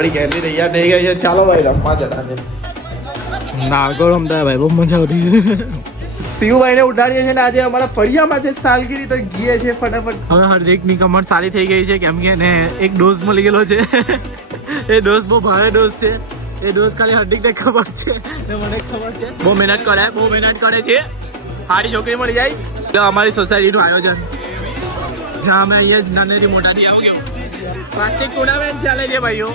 આપણી કેન્ડી તૈયાર થઈ ગઈ છે. ચાલો ભાઈ રમવા જતા છે. નાગો રમતા ભાઈ બહુ મજા આવતી છે. શિવભાઈને ઉઠાડીએ છે ને આજે અમારા ફળિયામાં છે સાલગીરી તો ગીએ છે ફટાફટ. હવે હાર્દિકની કમર સારી થઈ ગઈ છે કેમ કે એને એક ડોઝ મળી ગયેલો છે. એ ડોઝ બહુ ભારે ડોઝ છે. એ ડોઝ ખાલી હાર્દિકને ખબર છે ને મને ખબર છે. બહુ મહેનત કરે છે. સારી છોકરી મળી જાય એટલે અમારી સોસાયટીનું આયોજન જ્યાં અમે અહીંયા જ નાનેથી મોટાથી આવું ગયો પ્લાસ્ટિક ટુર્નામેન્ટ ચાલે છે ભાઈઓ.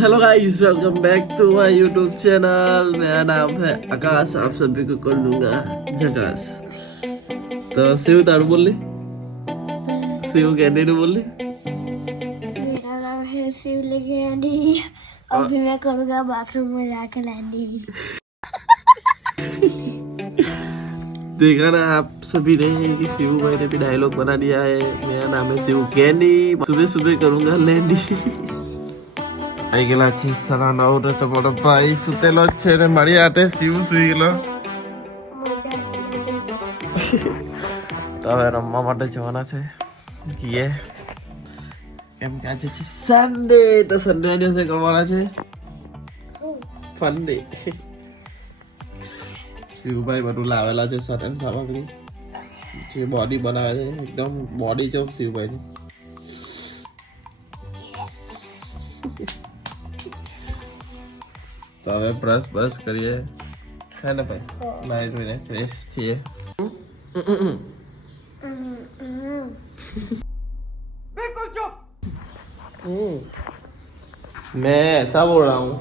Hello guys welcome back to my YouTube channel. मेरा नाम है आकाश. आप सभी को कर दूंगा झकास. तो शिव तारू बोल ली. शिव कैंडी ने बोल ली. मेरा नाम है शिव लेगेंडी. अभी मैं करूंगा बाथरूम में जाकर लैंडी. देखा ना आप सभी ने कि शिव भाई ने भी डायलॉग बना दिया है. मेरा नाम है शिव कैंडी. सुबह सुबह करूंगा लैंडी. आई गेला छी सारा 9 तो मोटो भाई सुतेलो छे ने मारी आटे शिव सुई गेलो. તો હવે રમવા માટે જવાના છે કીએ કેમ કે આજે છે સન્ડે. તો સન્ડે દિવસે કરવાના છે ફન ડે. શિવભાઈ બધું લાવેલા છે સટન સામગ્રી જે બોડી બનાવે છે એકદમ બોડી જો શિવભાઈની. તો હવે બ્રશ કરીએ છે ને ભાઈ નાઈ ધોઈને ફ્રેશ છીએ. मैं ऐसा बोल रहा हूँ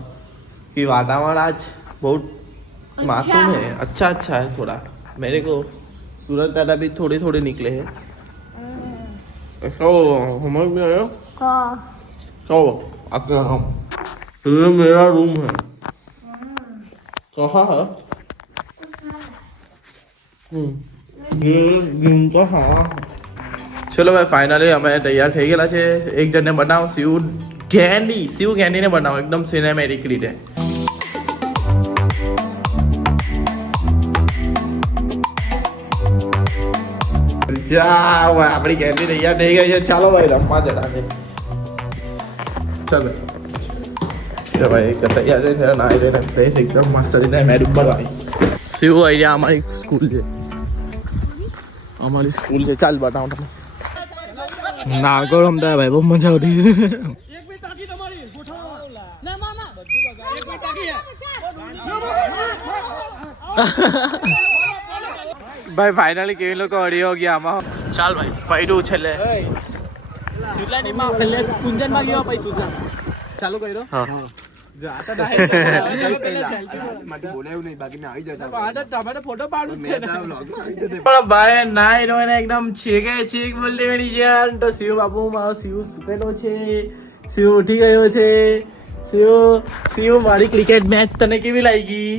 कि वातावरण आज बहुत मासूम है. अच्छा है थोड़ा. मेरे को सूरज दादा भी थोड़े निकले हैं. समझ में आया. आते हम. ये मेरा रूम है. कहाँ है ये रूम तो हाँ. चलो भाई फाइनली અમે તૈયાર થઈ ગયેલા છે. એક જણને બનાવો શિવ કેન્ડીને બનાવો એકદમ સિનેમેટિક રીતે. જાઓ આપણી કેન્ડી તૈયાર થઈ ગઈ છે. ચાલો ભાઈ રમવા જતા છે. ચલો ભાઈ તૈયાર થઈને નાઈ ધોઈને ફ્રેશ એકદમ મસ્ત રીતે મેડ ઉપર આવી. શિવ અહીંયા અમારી સ્કૂલ છે. ચાલ બતાવો તમે. નાગો રમતા ભાઈ બહુ મજા આવતી છે. ભાઈ ફાઇનલી કેવી લોકો અડી હો ગયા આમાં. ચાલ ભાઈ પૈડું છેલ્લે કુંજનમાં ગયો પછી ચાલુ કર્યો. હા ભાઈ નાઈ રોઈને એકદમ છીક બોલતી મેળી જાન. તો શિવ બાબુ મારો શિવ સુતેલો છે. શિવ ઉઠી ગયો છે. શિવ મારી ક્રિકેટ મેચ તને કેવી લાગી?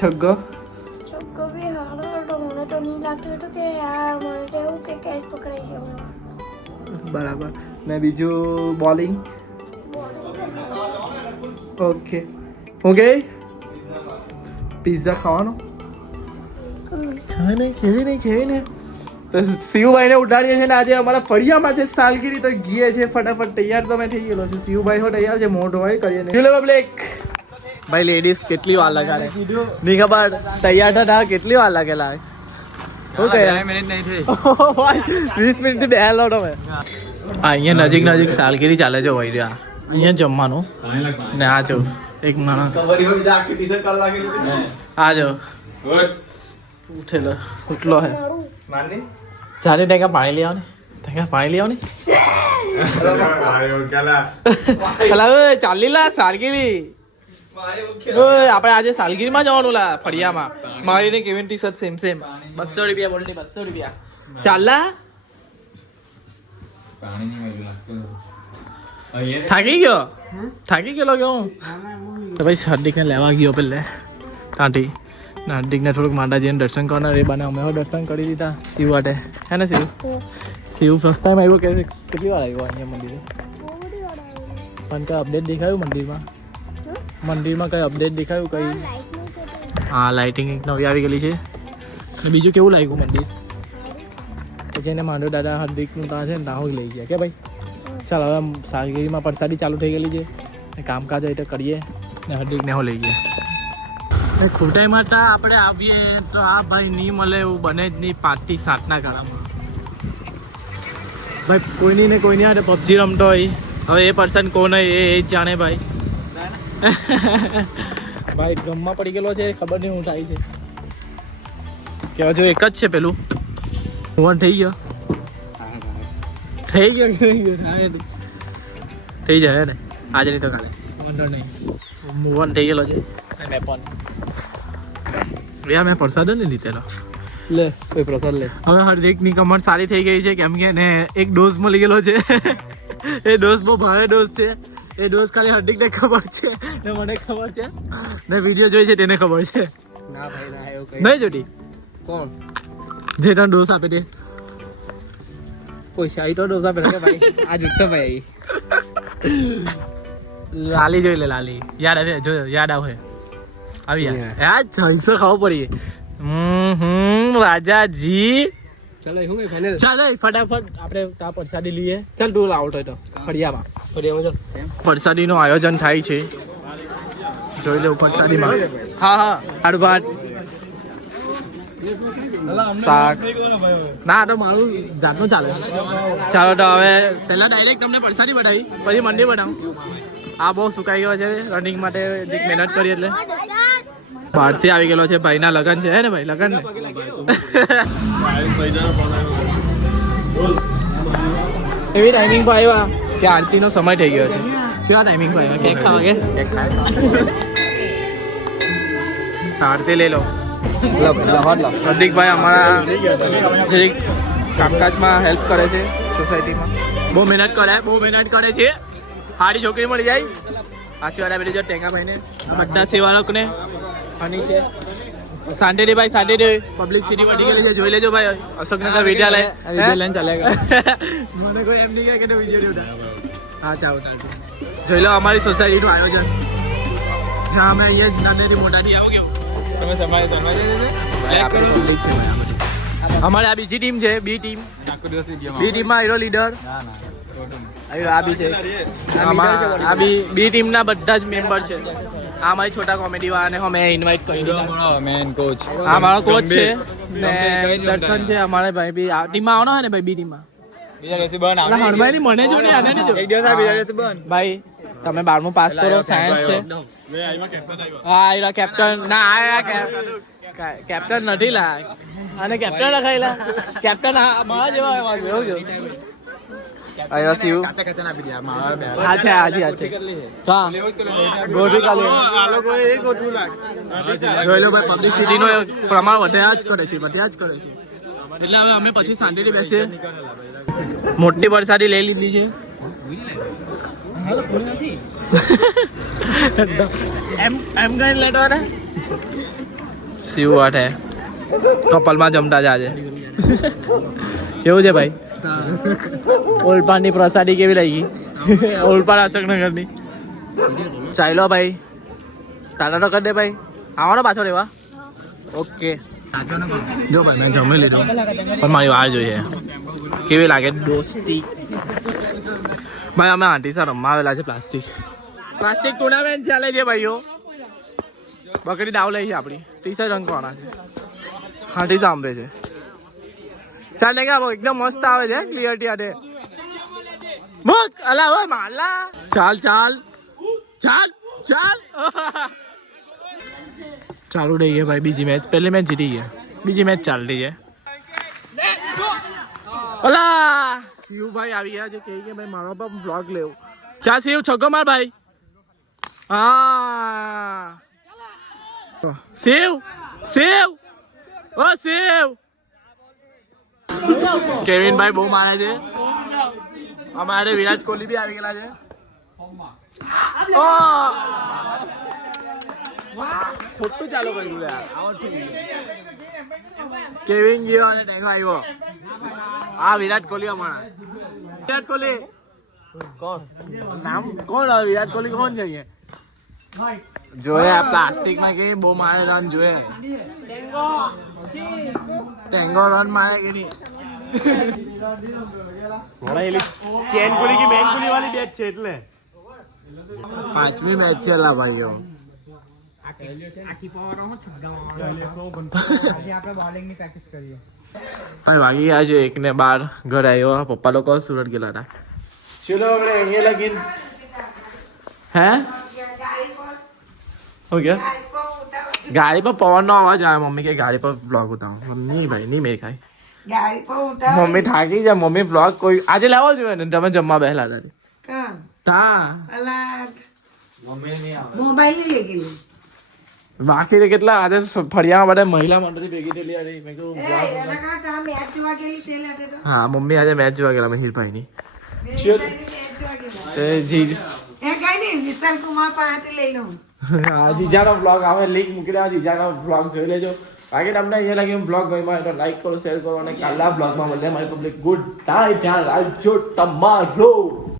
છગ્ગો બી હારો હતો. મને તો નહીં લાગતું હતું કે યાર મને તો એવું કે કેચ પકડાઈ ગયો. બરાબર. ને બીજું બોલિંગ ઓકે. પિઝા ખાવાનો ખેવી નહીં. તો શિવભાઈને ઉઠાડીએ છે ને આજે અમારા ફળિયામાં છે સાલગીરી તો ગીએ છે ફટાફટ. તૈયાર તો મેં થઈ ગયેલો છું. શિવભાઈ હો તૈયાર છે. મોઢો હોય કરીએ પબ્લિક. ભાઈ લેડીઝ કેટલી વાર લગાડે નહીં ખબર. તૈયાર થતા કેટલી વાર લાગેલા? શું કહે 20 મિનિટ બેહેલો તમે. અહીંયા નજીક સાલગીરી ચાલે છે ભાઈ. અહીંયા જમવાનું ને આ જો એક માણસ આ જો ઉઠેલો હે. ચાલે ટેકા પાણી લઈ આવો ને. ચાલી લા સાલગીરી. આપણે આજે સાલગીરીમાં જવાનું લા ફળિયામાં. મારી ને કેવિન ટી શર્ટ સેમ 200 રૂપિયા બોલની 200 રૂપિયા. ચાલા થાકી ગયો કે હું તો ભાઈ હાર્દિકને લેવા ગયો પેલે ત્યાંથી. હાર્દિકને થોડુંક માતાજીને દર્શન કરવાના એ બાને અમે દર્શન કરી દીધા શિવ માટે. હે ને શિવ ફર્સ્ટ ટાઈમ આવ્યો કે કેટલી વાર આવ્યો અહીંયા મંદિરે? પણ કઈ અપડેટ દેખાયું મંદિરમાં? કઈ અપડેટ દેખાયું કઈ? હા લાઇટિંગ એક નવી આવી ગયેલી છે. ને બીજું કેવું લાગ્યું મંદિર? પછી એને માંડો દાદા હાર્દિકનું ત્યાં છે ને ત્યાં લઈ ગયા કે ભાઈ? ચાલ હવે સાલગીરીમાં પ્રસાદી ચાલુ થઈ ગયેલી છે ને કામકાજ હોય તો કરીએ ને હાર્દિકને હો લઈ ગયા. ને ખોટાઈમાં હતા આપણે આવીએ તો આ ભાઈ નહીં મળે એવું બને જ નહીં 5 થી 7ના ગાળામાં. ભાઈ કોઈની ને કોઈની હાથે પબજી રમતો હોય. હવે એ પર્સન કોણ હોય એ જ જાણે ભાઈ. ભાઈ ગમમાં પડી ગયેલો છે ખબર નહીં હું થાય છે કે હજુ એક જ છે પેલું વન થઈ ગયો થઈ જાય ને આજે નહીં તો કાલે વાંધો નહીં વન થઈ ગયેલો છે મેં પણ મેં પ્રસાદ નહીં લીધેલો લે કોઈ પ્રસાદ લે. હવે હાર્દિકની કમર સારી થઈ ગઈ છે કેમ કે ને એક ડોઝ મળી ગયેલો છે. એ ડોઝ બહુ ભારે ડોઝ છે. એ ડોઝ ખાલી હાર્દિકને ખબર છે ને મને ખબર છે ને વિડીયો જોઈ છે તેને ખબર છે. ના ભાઈ ના એવું કઈ નહીં જોડી. કોણ જે તને ડોઝ આપે તે કોઈ શાહી તો ડોઝ આપે કે ભાઈ આ જુઠ્ઠો ભાઈ. લાલી જોઈ લે લાલી યાદ આવે જો યાદ આવે આવી યાર 600 ખાવું પડી. રાજાજી ચાલો હું ફાઇનલ ચાલો ફટાફટ આપણે તા પ્રસાદી લઈએ. ચાલ તું લાવતો તો ફળિયામાં પ્રસાદીનું આયોજન થાય છે જોઈ લે પ્રસાદીમાં. હા હા હાડ ભાત શાક ના તો મારું જાતનું ચાલે. ચાલો તો હવે પહેલા ડાયરેક્ટ તમને પ્રસાદી બતાવી પછી મંડી બનાવું. આ બહુ સુકાઈ ગયો છે રનિંગ માટે જે મહેનત કરી એટલે બહારથી આવી ગયેલો છે. ભાઈના લગન છે ને ભાઈ લગન ને એવી ટાઈમિંગ પર આવ્યા કે આરતીનો સમય થઈ ગયો છે. કેવા ટાઈમિંગ પર આવ્યા કેક ખાવા કે આરતી લઈ લો. હાર્દિકભાઈ અમારા જે કામકાજમાં હેલ્પ કરે છે સોસાયટીમાં બહુ મહેનત કરે છે. સારી છોકરી મળી જાય. આશીર્વાદ આપી દેજો ટેંગાભાઈને બધા સેવાળકોને. હની છે શાંતિથી ભાઈ શાંતિથી પબ્લિક સિટી વધી ગયેલી છે જોઈ લેજો ભાઈ. અશોકનગર વિદ્યાલય મને કોઈ એમ નહીં કહે કે વિડીયો હા ચાલો જોઈ લો અમારી સોસાયટીનું આયોજન જ્યાં અમે અહીંયા જ નાનેથી મોટાથી આવું ગયો. અમારે આ બીજી ટીમ છે બી ટીમમાં હીરો લીડર આ બી છે. આ બી ટીમના બધા જ મેમ્બર છે. આ મારી છોટા કોમેડી વાળાને અમે ઇન્વાઇટ કરી દીધા. મેન કોચ આ મારો કોચ છે ને દર્શન છે અમારે ભાઈ બી આ ટીમમાં આવવાનો હોય ને ભાઈ બી ટીમમાં હણભાઈ મને જો ભાઈ તમે 12મું પાસ કરો સાયન્સ છે. હા એરા કેપ્ટન ના આ કેપ્ટન નથી લા અને કેપ્ટન લખાયેલા કેપ્ટન મારા જેવા એવું જો આયા સીયુ આછે ગોઠવી કાલે આ લોકો એ ગોઠવું લાગે જોઈ લો ભાઈ પબ્લિક સિટીનો પ્રમાણ વધ્યા જ કરે છે એટલે હવે અમે પછી શાંતિથી બેસીએ. મોટી વરસાદી લઈ લીધી છે એમ કઈ લેટો ને શિવ વાટ હે કપલમાં જમતા જ આજે કેવું છે ભાઈ? ઓલપાડની પ્રસાદી કેવી લાગી? ઓલપાડ અશોકનગરની ચાલો ભાઈ ટાટા તો કરી દે ભાઈ. આવવાનો પાછો રહેવા ઓકે. જો ભાઈ મેં જમી લીધું પણ મારી વાર જોઈએ કેવી લાગે દોસ્તી. ભાઈ અમે આંટીસા રમવા આવેલા છે. પ્લાસ્ટિક ટુર્નામેન્ટ ચાલે છે ભાઈઓ. બકરી દાવ લઈ છે આપણી 30 રંગ કોણા છે. આંટીસા આંબે છે. ચાલ ને એકદમ મસ્ત આવે છે ક્લિયરિટી આટે મગ અલા ઓય માલા ચાલ ચાલુ રહી ગઈ ભાઈ. બીજી મેચ પહેલી મેચ જીતી ગયા બીજી મેચ ચાલતી છે. અલા શિવભાઈ આવી ગયા છે કે ભાઈ મારો પણ બ્લોગ લેવું. ચાલ શિવ છગ્ગો માર ભાઈ. હા શિવ ઓ શિવ કેવિનભાઈ બહુ મારે છે. અમારે વિરાટ કોહલી બી આવી ગયેલા છે. ખોટું ચાલુ કર્યું કેવિન ગયો અને ટેગો આવ્યો. આ વિરાટ કોહલી અમારા વિરાટ કોહલી કોણ નામ કોણ વિરાટ કોહલી કોણ છે? જોયે આ પ્લાસ્ટિક માં કે બહુ મારે રન જોયે ટેંગો રન મારે કે નહીં ચેન કુલી की मेन कुली वाली बैच છે એટલે 5મી મેચ છે લા ભાઈઓ ભાઈ વાગી ગયા છે 1 ને 12 ઘર આવ્યો પપ્પા લોકો સુરત ગયેલા હતા ચલો આપણે અહીંયા લગીન હે हो गया गाड़ी पर पवन नो आवाज आया मम्मी के गाड़ी पर ब्लॉग उतारो नहीं भाई नहीं मेरे खाई ગાડી પર ઉઠા મમ્મી થાકી જાય મમ્મી બ્લોગ કોઈ આજે લાવો જોઈએ ને તમે જમવા બેહલા હતા કા તા અલા મોબાઈલ લઈ ગઈ બાકી રે કેટલા આજે ફળિયામાં બધા મહિલા મંડળી ભેગી થયેલી હતી મેં કહ્યું એ એના કા તા મેચ જોવા ગયેલી તે લેતે તો હા મમ્મી આજે મેચ જોવા ગયેલા મહિરભાઈની મેચ જોવા ગયેલા એ જી એ કઈ નહીં વિશાલ કુમાર પાસે લઈ લઉં હા જીજાનો બ્લોગ આવે લિંક મૂકી દેવા જીજાનો બ્લોગ જોઈ લેજો બાકી તમને અહીંયા લાગે બ્લોગ ગમ્યો તો લાઈક કરો શેર કરો અને કાલના બ્લોગમાં મળીએ મારી પબ્લિક ગુડ નાઈટ ધ્યાન રાખજો તમારો